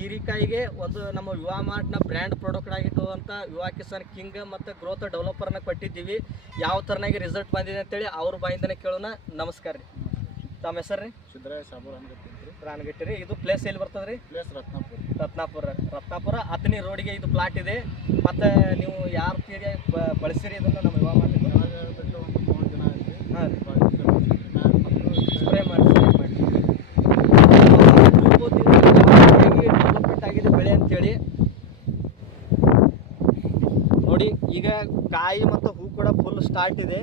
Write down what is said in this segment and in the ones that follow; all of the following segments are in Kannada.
ಹೀರಿಕಾಯಿಗೆ ಒಂದು ನಮ್ಮ ಯುವ ಮಾರ್ಟ್ನ ಬ್ರ್ಯಾಂಡ್ ಪ್ರಾಡಕ್ಟ್ ಆಗಿರುವಂಥ ಯುವ ಕಿಸಾನ್ ಕಿಂಗ್ ಮತ್ತು ಗ್ರೋತ್ ಡೆವಲಪರ್ನ ಕೊಟ್ಟಿದ್ದೀವಿ. ಯಾವ ಥರನಾಗಿ ರಿಸಲ್ಟ್ ಬಂದಿದೆ ಅಂತೇಳಿ ಅವ್ರ ಬಾಯಿಂದನೇ ಕೇಳೋಣ. ನಮಸ್ಕಾರ ರೀ, ತಮ್ಮ ಹೆಸರು ರೀ? ಸಿದ್ದರಾಯ ಸಾಬು ರಾನಗಟ್ಟಿ ರೀ. ಇದು ಪ್ಲೇಸ್ ಎಲ್ಲಿ ಬರ್ತದೆ ರೀ? ಪ್ಲೇಸ್ ರತ್ನಾಪುರ ಹತ್ತನೇ ರೋಡಿಗೆ ಇದು ಪ್ಲಾಟ್ ಇದೆ. ಮತ್ತು ನೀವು ಯಾರ ತೀರಿ ಬಳಸಿರಿ ಇದನ್ನು ನಮ್ಮ ಯುವ ಮಾರ್ಟ್ ಬಿಟ್ಟು ಒಂದು 3 ದಿನ ಆಯ್ತು. ಹಾಂ ರೀ, ಸ್ಪ್ರೇ ಮಾಡಿ ಡೆವಲಪ್ಮೆಂಟ್ ಆಗಿದೆ ಬೆಳೆ ಅಂತೇಳಿ ನೋಡಿ. ಈಗ ಕಾಯಿ ಮತ್ತು ಹೂ ಕೂಡ ಫುಲ್ ಸ್ಟಾರ್ಟ್ ಇದೆ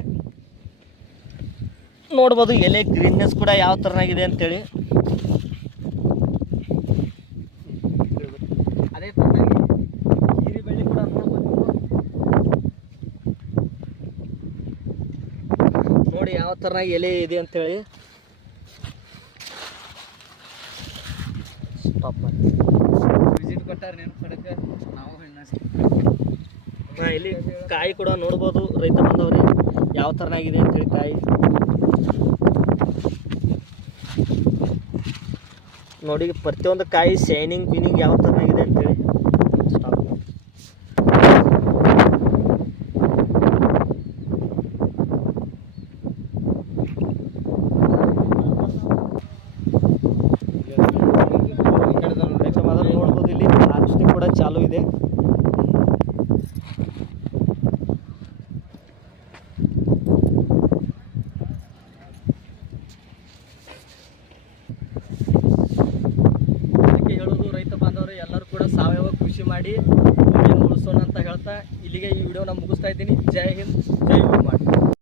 ನೋಡ್ಬೋದು. ಎಲೆ ಗ್ರೀನ್ನೆಸ್ ಕೂಡ ಯಾವ ಥರನಾಗಿದೆ ಅಂತೇಳಿ. ಅದೇ ಥರನಾಗಿ ಹೀರಿ ಬೆಳೆ ಕೂಡ ನೋಡ್ಬೋದು ನೋಡಿ ಯಾವ ಥರನಾಗಿ ಎಲೆ ಇದೆ ಅಂತೇಳಿ. ಸ್ಟಾಪ್ ಮಾಡಿ ವಿಸಿಟ್ ಕೊಟ್ಟಾರ ನೆನಪು ಪಡಕ್ಕೆ ನಾವು ಹಾಂ, ಇಲ್ಲಿ ಕಾಯಿ ಕೂಡ ನೋಡ್ಬೋದು ರೈತ ಬಂದವ್ರಿ ಯಾವ ಥರನಾಗಿದೆ ಅಂತೇಳಿ ಕಾಯಿ ನೋಡಿ. ಪ್ರತಿಯೊಂದು ಕಾಯಿ ಶೈನಿಂಗ್ ಬಿನಿಂಗ್ ಯಾವ ಥರನಾಗಿದೆ ಅಂತೇಳಿ. ಸ್ಟಾಪ್. ರೈತ ಬಂದವ್ರು ನೋಡ್ಬೋದು ಇಲ್ಲಿ ಹಾರ್ವೆಸ್ಟಿಂಗ್ ಕೂಡ ಚಾಲೂ ಇದೆ. ರೈತ ಬಾಂಧವರು ಎಲ್ಲರೂ ಕೂಡ ಸಾವಯವ ಕೃಷಿ ಮಾಡಿ ಭೂಮಿಯನ್ನು ಉಳಿಸೋಣ ಅಂತ ಹೇಳ್ತಾ ಇಲ್ಲಿಗೆ ಈ ವಿಡಿಯೋನ ಮುಗಿಸ್ತಾ ಇದ್ದೀನಿ. ಜೈ ಹಿಂದ್, ಜೈ ಯುವ ಮಾರ್ಟ್.